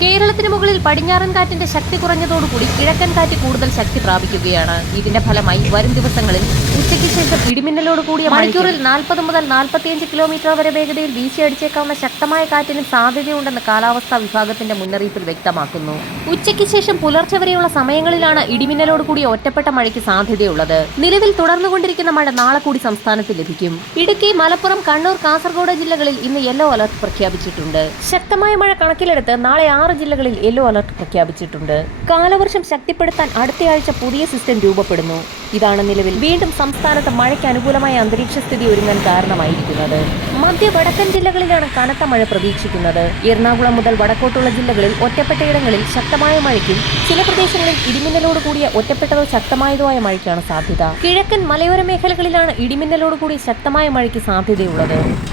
കേരളത്തിന് മുകളിൽ പടിഞ്ഞാറൻ കാറ്റിന്റെ ശക്തി കുറഞ്ഞതോടുകൂടി കിഴക്കൻ കാറ്റ് കൂടുതൽ ശക്തി പ്രാപിക്കുകയാണ്. ഇതിന്റെ ഫലമായി വരും ദിവസങ്ങളിൽ ഉച്ചയ്ക്ക് ശേഷം ഇടിമിന്നലോട് കൂടിയ മണിക്കൂറിൽ നാൽപ്പത് മുതൽ നാൽപ്പത്തിയഞ്ച് കിലോമീറ്റർ വരെ വേഗതയിൽ വീശിയടിച്ചേക്കാവുന്ന ശക്തമായ കാറ്റിന് സാധ്യതയുണ്ടെന്ന് കാലാവസ്ഥാ വിഭാഗത്തിന്റെ മുന്നറിയിപ്പിൽ വ്യക്തമാക്കുന്നു. ഉച്ചയ്ക്ക് ശേഷം പുലർച്ചെ വരെയുള്ള സമയങ്ങളിലാണ് ഇടിമിന്നലോട് കൂടിയ ഒറ്റപ്പെട്ട മഴയ്ക്ക് സാധ്യതയുള്ളത്. നിലവിൽ തുടർന്നുകൊണ്ടിരിക്കുന്ന മഴ നാളെ കൂടി സംസ്ഥാനത്ത് ലഭിക്കും. ഇടുക്കി മലപ്പുറം കണ്ണൂർ കാസർഗോഡ് ജില്ലകളിൽ ഇന്ന് യെല്ലോ അലർട്ട് പ്രഖ്യാപിച്ചിട്ടുണ്ട്. ശക്തമായ മഴ കണക്കിലെടുത്ത് നാളെ ആറ് ജില്ലകളിൽ യെല്ലോ അലർട്ട് പ്രഖ്യാപിച്ചിട്ടുണ്ട്. കാലവർഷം ശക്തിപ്പെടുത്താൻ അടുത്തയാഴ്ച പുതിയ സിസ്റ്റം രൂപപ്പെടുന്നു. ഇതാണ് നിലവിൽ വീണ്ടും സംസ്ഥാനത്ത് മഴയ്ക്ക് അനുകൂലമായ അന്തരീക്ഷ സ്ഥിതി ഒരുങ്ങാൻ കാരണമായിരിക്കുന്നത്. മധ്യ വടക്കൻ ജില്ലകളിലാണ് കനത്ത മഴ പ്രതീക്ഷിക്കുന്നത്. എറണാകുളം മുതൽ വടക്കോട്ടുള്ള ജില്ലകളിൽ ഒറ്റപ്പെട്ടയിടങ്ങളിൽ ശക്തമായ മഴയ്ക്കും ചില പ്രദേശങ്ങളിൽ ഇടിമിന്നലോട് കൂടിയ ഒറ്റപ്പെട്ടതോ ശക്തമായതോ ആയ മഴയ്ക്കാണ് സാധ്യത. കിഴക്കൻ മലയോര മേഖലകളിലാണ് ഇടിമിന്നലോട് കൂടി ശക്തമായ മഴയ്ക്ക് സാധ്യതയുള്ളത്.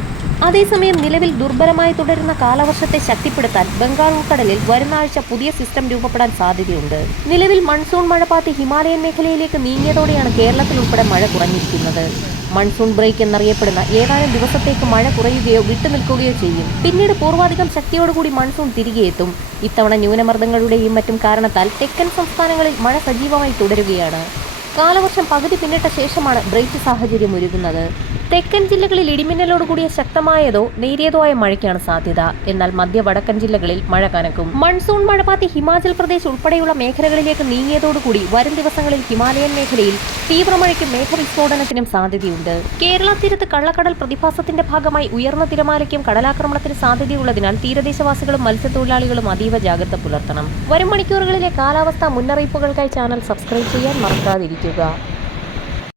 അതേസമയം നിലവിൽ ദുർബലമായി തുടരുന്ന കാലവർഷത്തെ ശക്തിപ്പെടുത്താൻ ബംഗാൾ ഉൾക്കടലിൽ വരുന്ന ആഴ്ച പുതിയ സിസ്റ്റം രൂപപ്പെടാൻ സാധ്യതയുണ്ട്. നിലവിൽ മൺസൂൺ മഴപാത്തി ഹിമാലയൻ മേഖലയിലേക്ക് നീങ്ങിയതോടെയാണ് കേരളത്തിൽ ഉൾപ്പെടെ മഴ കുറഞ്ഞിരിക്കുന്നത്. മൺസൂൺ ബ്രേക്ക് എന്നറിയപ്പെടുന്ന ഏതാനും ദിവസത്തേക്ക് മഴ കുറയുകയോ വിട്ടുനിൽക്കുകയോ ചെയ്യും. പിന്നീട് പൂർവാധികം ശക്തിയോടുകൂടി മൺസൂൺ തിരികെ എത്തും. ഇത്തവണ ന്യൂനമർദ്ദങ്ങളുടെയും മറ്റും കാരണത്താൽ തെക്കൻ സംസ്ഥാനങ്ങളിൽ മഴ സജീവമായി തുടരുകയാണ്. കാലവർഷം പകുതി പിന്നിട്ട ശേഷമാണ് ബ്രേക്ക് സാഹചര്യം ഒരുങ്ങുന്നത് തെക്കൻ ജില്ലകളിൽ ഇടിമിന്നലോട് കൂടിയ ശക്തമായതോ നേരിയതോ ആയ മഴയ്ക്കാണ് സാധ്യത. എന്നാൽ മധ്യ വടക്കൻ ജില്ലകളിൽ മഴ കനക്കും. മൺസൂൺ മഴപാത്തി ഹിമാചൽ പ്രദേശ് ഉൾപ്പെടെയുള്ള മേഖലകളിലേക്ക് നീങ്ങിയതോടുകൂടി വരും ദിവസങ്ങളിൽ ഹിമാലയൻ മേഖലയിൽ തീവ്രമഴയ്ക്കും മേഘവിസ്ഫോടനത്തിനും സാധ്യതയുണ്ട്. കേരള തീരത്ത് കള്ളക്കടൽ പ്രതിഭാസത്തിന്റെ ഭാഗമായി ഉയർന്ന തിരമാലയ്ക്കും കടലാക്രമണത്തിന് സാധ്യതയുള്ളതിനാൽ തീരദേശവാസികളും മത്സ്യത്തൊഴിലാളികളും അതീവ ജാഗ്രത പുലർത്തണം. വരും മണിക്കൂറുകളിലെ കാലാവസ്ഥാ മുന്നറിയിപ്പുകൾക്കായി ചാനൽ സബ്സ്ക്രൈബ് ചെയ്യാൻ മറക്കാതിരിക്കുക.